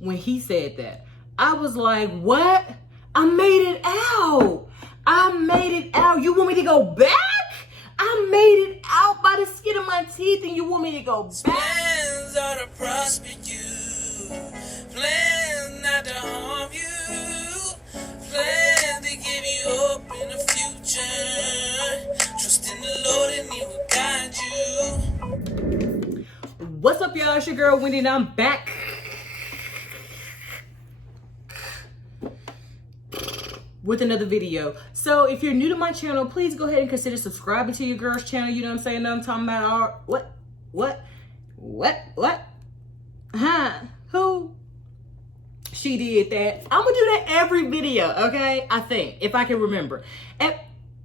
when he said that. I was like, what? I made it out. I made it out. You want me to go back? I made it out by the skin of my teeth, and you want me to go back? Plans are to prosper you. Plans not to harm you. Plans to give you hope in the future. Trust in the Lord and He will guide you. What's up, y'all? It's your girl Wendy, and I'm back with another video. So if you're new to my channel, please go ahead and consider subscribing to your girl's channel. You know what I'm saying? I'm talking about what? Huh? Who? She did that. I'm gonna do that every video, okay? I think, if I can remember.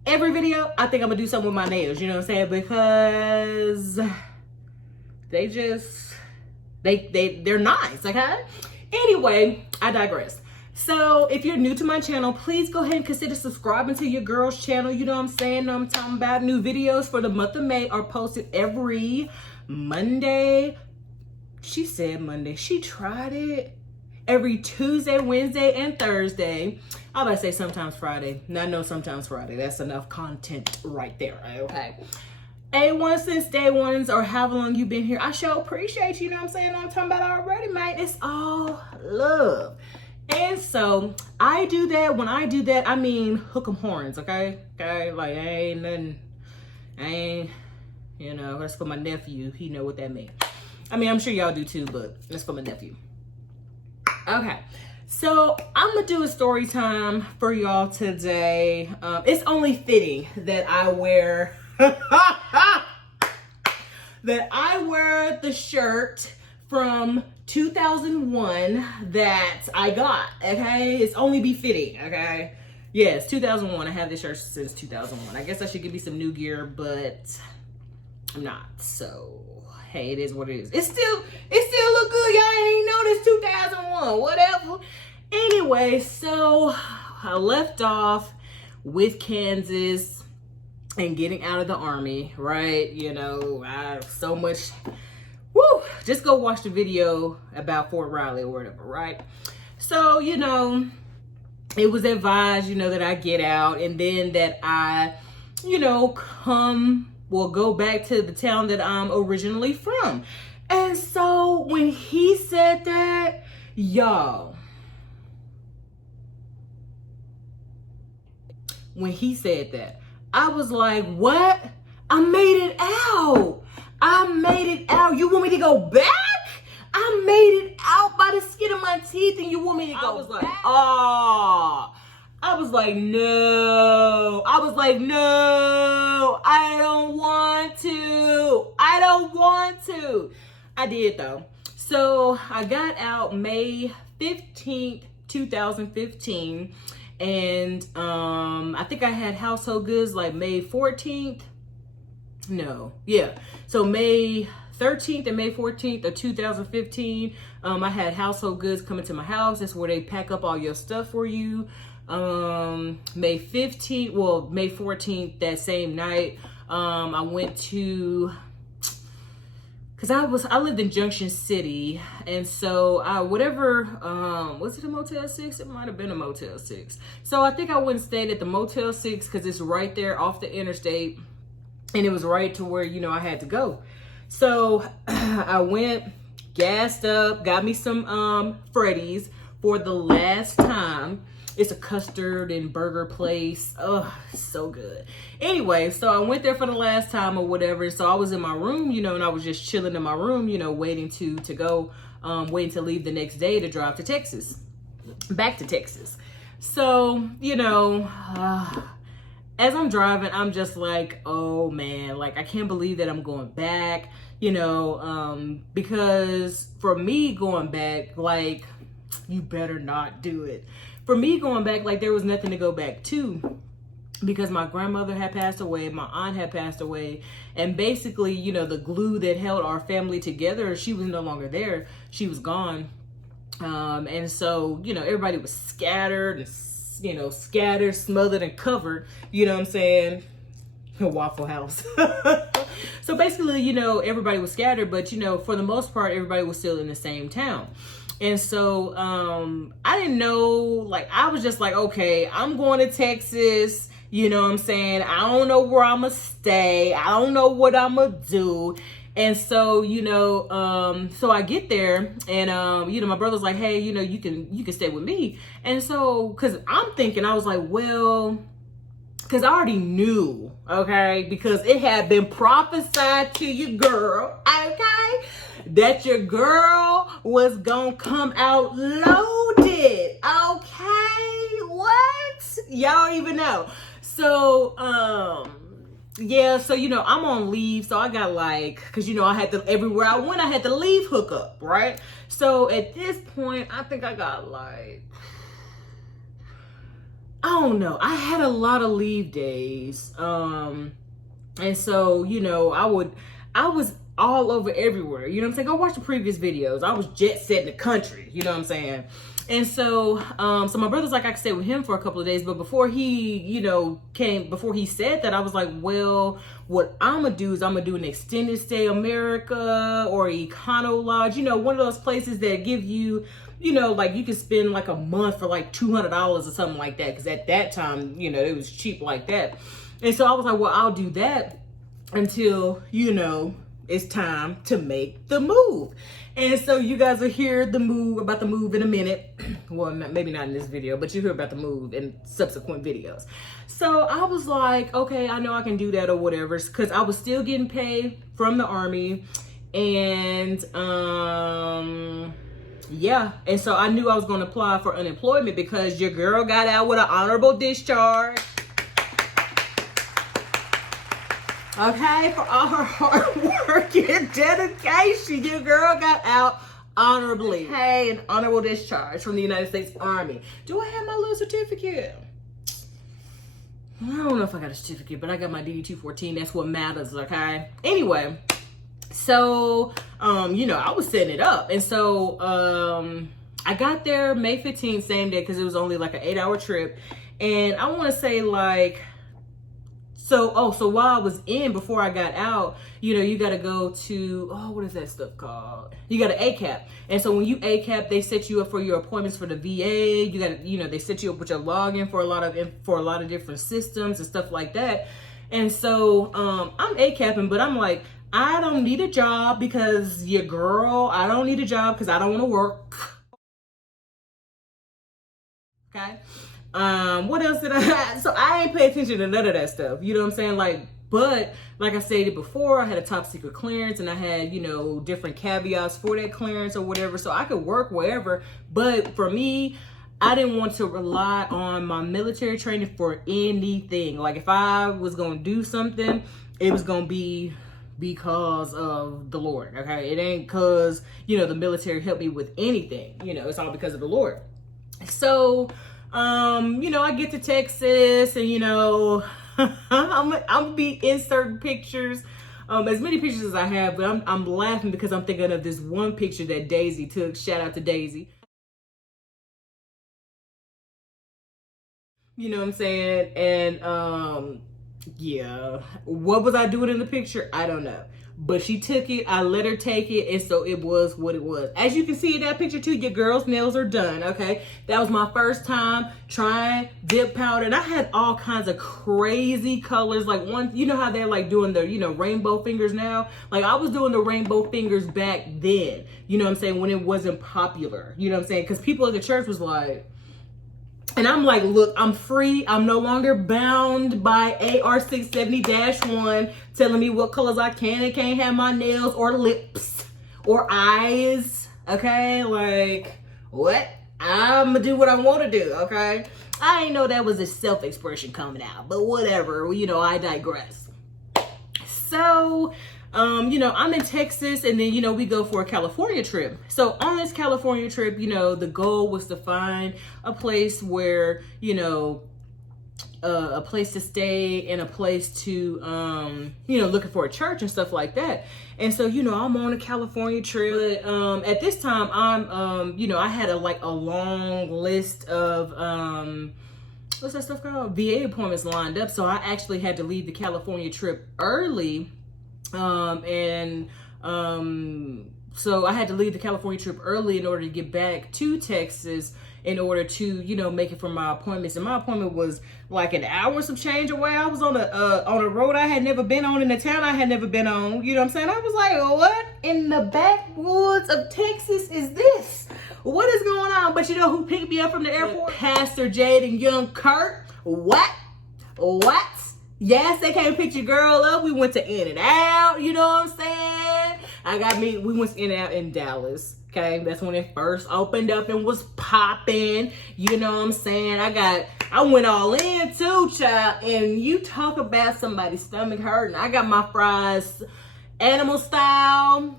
Every video, I think I'm gonna do something with my nails, you know what I'm saying? Because they're nice, okay? Anyway, I digress. So if you're new to my channel, please go ahead and consider subscribing to your girl's channel. You know what I'm saying? I'm talking about new videos for the month of May are posted every Monday. She said Monday. She tried it. Every Tuesday, Wednesday, and Thursday. I was about to say sometimes Friday. No, no, sometimes Friday. That's enough content right there, okay? A1 since day ones or however long you've been here. I sure appreciate you, know what I'm saying? I'm talking about already, man. It's all love. And so I do that. When I do that, I mean hook 'em horns, okay? Okay, like ain't nothing, you know, that's for my nephew. He know what that means. I mean, I'm sure y'all do too, but that's for my nephew. Okay, so I'm gonna do a story time for y'all today. It's only fitting that I wear the shirt from 2001 that I got, okay? It's only befitting, okay? Yes, 2001. I have this shirt since 2001. I guess I should give me some new gear, but I'm not. So, hey, it is what it is. It still look good. Y'all ain't know this 2001. Whatever. Anyway, so I left off with Kansas and getting out of the Army, right? You know, I have so much. Woo, just go watch the video about Fort Riley or whatever, right? So, you know, it was advised, you know, that I get out and then that I, you know, go back to the town that I'm originally from. And so when he said that, y'all, when he said that, I was like, what? I made it out. I made it out. You want me to go back? I made it out by the skin of my teeth, and you want me to go back? I was like, no. I was like, no. I don't want to. I don't want to. I did though. So I got out May 15th, 2015. And I think I had household goods like May 14th. No, yeah. So May 13th and May 14th of 2015, I had household goods coming to my house. That's where they pack up all your stuff for you. May 15th, well, May 14th, that same night, I went to, cause I lived in Junction City, and so was it a Motel 6? It might have been a Motel 6. So I think I went and stayed at the Motel 6 because it's right there off the interstate. And it was right to where, you know, I had to go. So I went, gassed up, got me some Freddy's for the last time. It's a custard and burger place. Oh, so good. Anyway, so I went there for the last time or whatever. So I was in my room, you know, and I was just chilling in my room, you know, waiting to go, waiting to leave the next day to drive to Texas, back to Texas. So, you know, as I'm driving, I'm just like, oh man, like I can't believe that I'm going back, you know, because for me going back, like, you better not do it. For me going back, like there was nothing to go back to because my grandmother had passed away, my aunt had passed away, and basically, you know, the glue that held our family together, she was no longer there. She was gone. And so, you know, everybody was scattered and smothered and covered, you know what I'm saying? Waffle House. So basically, you know, everybody was scattered, but you know, for the most part, everybody was still in the same town. And so I didn't know, like, I was just like, okay, I'm going to Texas. You know what I'm saying? I don't know where I'm going to stay. I don't know what I'm going to do. And so, so I get there and, my brother's like, hey, you can stay with me. And so, cause I'm thinking, I was like, well, cause I already knew, okay, because it had been prophesied to your girl, okay, that your girl was gonna come out loaded, okay, what? Y'all don't even know. So, yeah, so, I'm on leave, so I got like, cause I had to, everywhere I went, I had to leave hookup, right? So at this point, I think I got like, I don't know, I had a lot of leave days, and so, I was all over everywhere, you know what I'm saying? Go watch the previous videos. I was jet setting the country, you know what I'm saying? And so, so my brother's like, I could stay with him for a couple of days, but before he, before he said that, I was like, well, what I'm gonna do is I'm gonna do an extended stay America or Econo Lodge, one of those places that give you, like you can spend like a month for like $200 or something like that. Cause at that time, it was cheap like that. And so I was like, well, I'll do that until, it's time to make the move. And so you guys will hear about the move in a minute. Well, maybe not in this video, but you hear about the move in subsequent videos. So I was like, okay, I know I can do that or whatever, because I was still getting paid from the Army. And yeah, and so I knew I was going to apply for unemployment because your girl got out with an honorable discharge. Okay, for all her hard work and dedication, your girl got out honorably. Hey, an honorable discharge from the United States Army. Do I have my little certificate? I don't know if I got a certificate, but I got my DD-214. That's what matters, okay? Anyway, so, I was setting it up. And so, I got there May 15th, same day, because it was only like an 8-hour trip. And I want to say like, so while I was in, before I got out, you got to go to, what is that stuff called? You got to ACAP. And so when you ACAP, they set you up for your appointments for the VA. You got to, they set you up with your login for a lot of different systems and stuff like that. And so I'm ACAPing, but I'm like, I don't need a job because your girl, I don't need a job because I don't want to work. Okay. What else did I have? So I ain't pay attention to none of that stuff. You know what I'm saying? Like, but like I stated before, I had a top secret clearance and I had, different caveats for that clearance or whatever. So I could work wherever. But for me, I didn't want to rely on my military training for anything. Like if I was going to do something, it was going to be because of the Lord. Okay. It ain't because, the military helped me with anything, it's all because of the Lord. So, I get to Texas and, I'm gonna be inserting pictures, as many pictures as I have, but I'm laughing because I'm thinking of this one picture that Daisy took. Shout out to Daisy. You know what I'm saying? And, yeah, what was I doing in the picture? I don't know. But she took it, I let her take it, and so it was what it was. As you can see in that picture too, your girl's nails are done, okay? That was my first time trying dip powder, and I had all kinds of crazy colors. Like one, how they're like doing the, rainbow fingers now? Like I was doing the rainbow fingers back then, you know what I'm saying, when it wasn't popular, you know what I'm saying? Because people at the church was like, and I'm like, look, I'm free. I'm no longer bound by AR 670-1 telling me what colors I can and can't have my nails or lips or eyes. Okay, like, what? I'm gonna do what I want to do, okay? I didn't know that was a self-expression coming out, but whatever, I digress. So, I'm in Texas and then, we go for a California trip. So on this California trip, the goal was to find a place where, a place to stay and a place to, looking for a church and stuff like that. And so, I'm on a California trip. But, at this time, I'm, I had a long list of, what's that stuff called? VA appointments lined up. So I actually had to leave the California trip early. So I had to leave the California trip early in order to get back to Texas in order to, you know, make it for my appointments. And my appointment was like an hour some change away. I was on a road I had never been on, in a town I had never been on. You know what I'm saying? I was like, what in the backwoods of Texas is this? What is going on? But you know who picked me up from the airport? Pastor Jade and young Kurt. What? Yes, they came and picked your girl up. We went to In-N-Out, you know what I'm saying? We went to In-N-Out in Dallas. Okay, that's when it first opened up and was popping. You know what I'm saying? I went all in too, child. And you talk about somebody's stomach hurting. I got my fries animal style.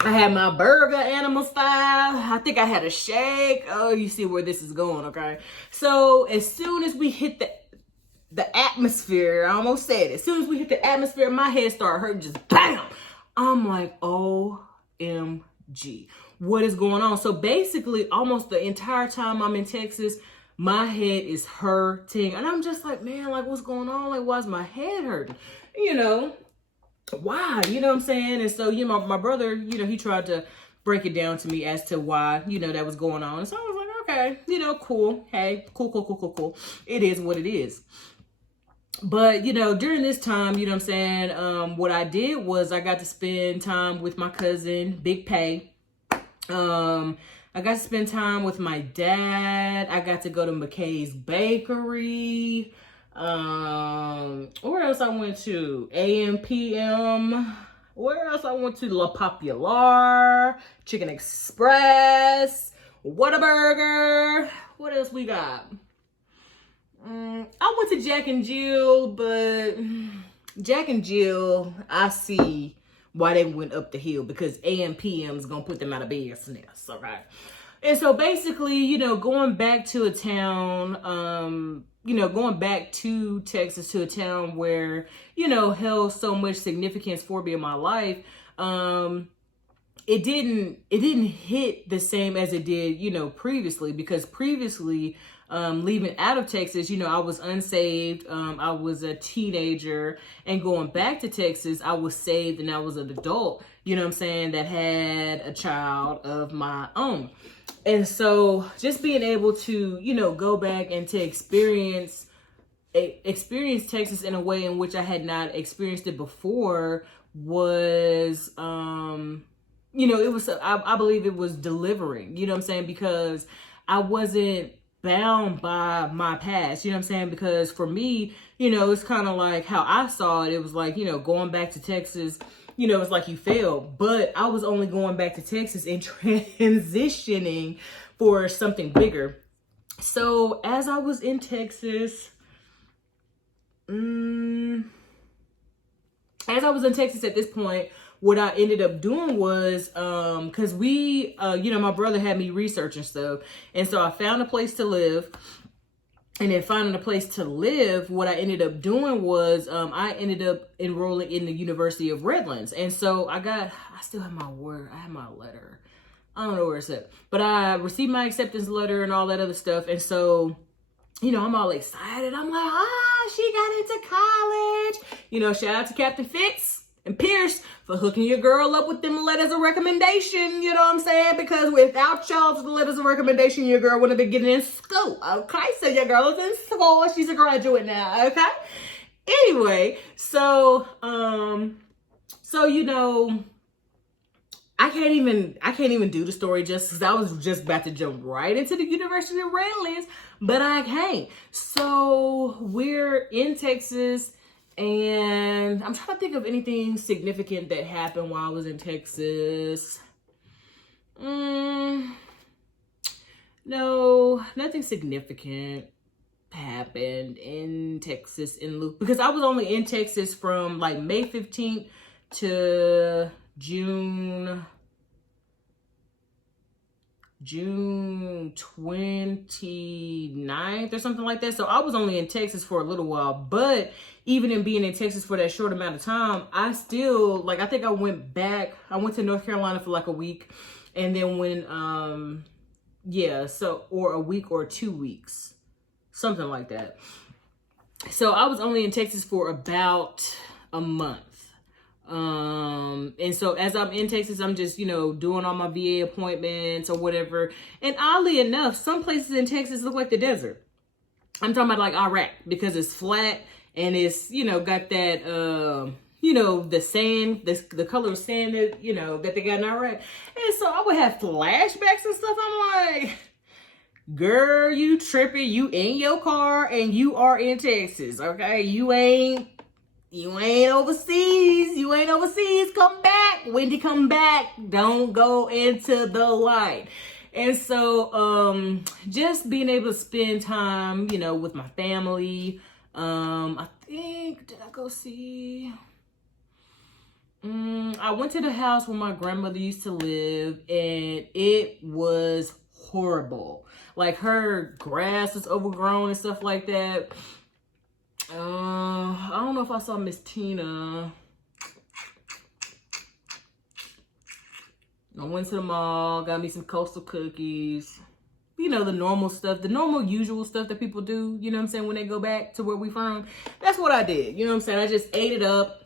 I had my burger animal style. I think I had a shake. Oh, you see where this is going, okay? So as soon as we hit the atmosphere, I almost said it. As soon as we hit the atmosphere, my head started hurting, just bam. I'm like, OMG. What is going on? So basically, almost the entire time I'm in Texas, my head is hurting. And I'm just like, man, like, what's going on? Like, why is my head hurting? You know, why? You know what I'm saying? And so, you know, my brother, you know, he tried to break it down to me as to why, you know, that was going on. And so I was like, okay, you know, cool. Hey, cool. It is what it is. But, you know, during this time, you know what I'm saying, what I did was I got to spend time with my cousin, Big Pay. I got to spend time with my dad. I got to go to McKay's Bakery. Where else I went to? AMPM. Where else I went to? La Popular, Chicken Express, Whataburger. What else we got? I went to Jack and Jill, but Jack and Jill, I see why they went up the hill, because AMPM is gonna put them out of business, okay? And so basically, you know, going back to a town, you know, going back to Texas, to a town where, you know, held so much significance for me in my life, it didn't hit the same as it did, you know, previously, because previously, leaving out of Texas, you know, I was unsaved. I was a teenager, and going back to Texas, I was saved and I was an adult, you know what I'm saying, that had a child of my own. And so just being able to, you know, go back and to experience Texas in a way in which I had not experienced it before was, you know, it was, I believe it was delivering, you know what I'm saying, because I wasn't bound by my past, you know what I'm saying? Because for me, you know, it's kind of like how I saw it. It was like, you know, going back to Texas, you know, it's like you failed. But I was only going back to Texas and transitioning for something bigger. So as I was in Texas, at this point, what I ended up doing was, cause we, you know, my brother had me researching stuff. And so I found a place to live, and then finding a place to live, what I ended up doing was, I ended up enrolling in the University of Redlands. And so I still have I have my letter. I don't know where it's at, but I received my acceptance letter and all that other stuff. And so, you know, I'm all excited. I'm like, she got into college. You know, shout out to Captain Fitz and Pierce for hooking your girl up with them letters of recommendation, you know what I'm saying? Because without y'all, the letters of recommendation, your girl wouldn't have been getting in school, okay? So your girl is in school, she's a graduate now, okay? Anyway, so you know, I can't even do the story just because I was just about to jump right into the University of Redlands, but I can't. So we're in Texas, and I'm trying to think of anything significant that happened while I was in Texas. No, nothing significant happened in Texas because I was only in Texas from like May 15th to June 29th or something like that. So I was only in Texas for a little while, but even in being in Texas for that short amount of time, I still, like, I think I went to North Carolina for like a week, and then or a week or 2 weeks, something like that. So I was only in Texas for about a month. And so as I'm in Texas, I'm just, you know, doing all my VA appointments or whatever. And oddly enough, some places in Texas look like the desert. I'm talking about like Iraq, because it's flat and it's, you know, got that, you know, the sand, the color of sand that, you know, that they got in Iraq. And so I would have flashbacks and stuff. I'm like, girl, you tripping, you in your car and you are in Texas, okay? You ain't overseas. You ain't overseas. Come back. Wendy, come back. Don't go into the light. And so, just being able to spend time, you know, with my family. I think, did I go see? I went to the house where my grandmother used to live, and it was horrible. Like, her grass was overgrown and stuff like that. I don't know if I saw Miss Tina. I went to the mall, got me some coastal cookies. You know, the normal stuff, the normal usual stuff that people do, you know what I'm saying, when they go back to where we from. That's what I did, you know what I'm saying? I just ate it up.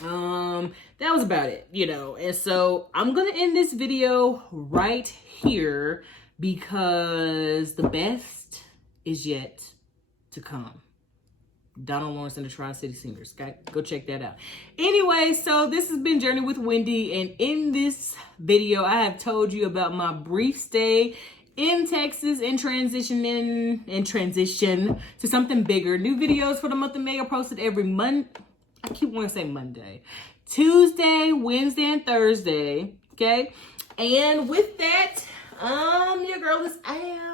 That was about it, you know. And so I'm gonna end this video right here because the best is yet to come. Donald Lawrence and the Tri-City Singers. Go check that out. Anyway, so this has been Journey with Wendy, and in this video, I have told you about my brief stay in Texas and transition to something bigger. New videos for the month of May are posted every month. I keep wanting to say Monday, Tuesday, Wednesday, and Thursday. Okay, and with that, your girl is out.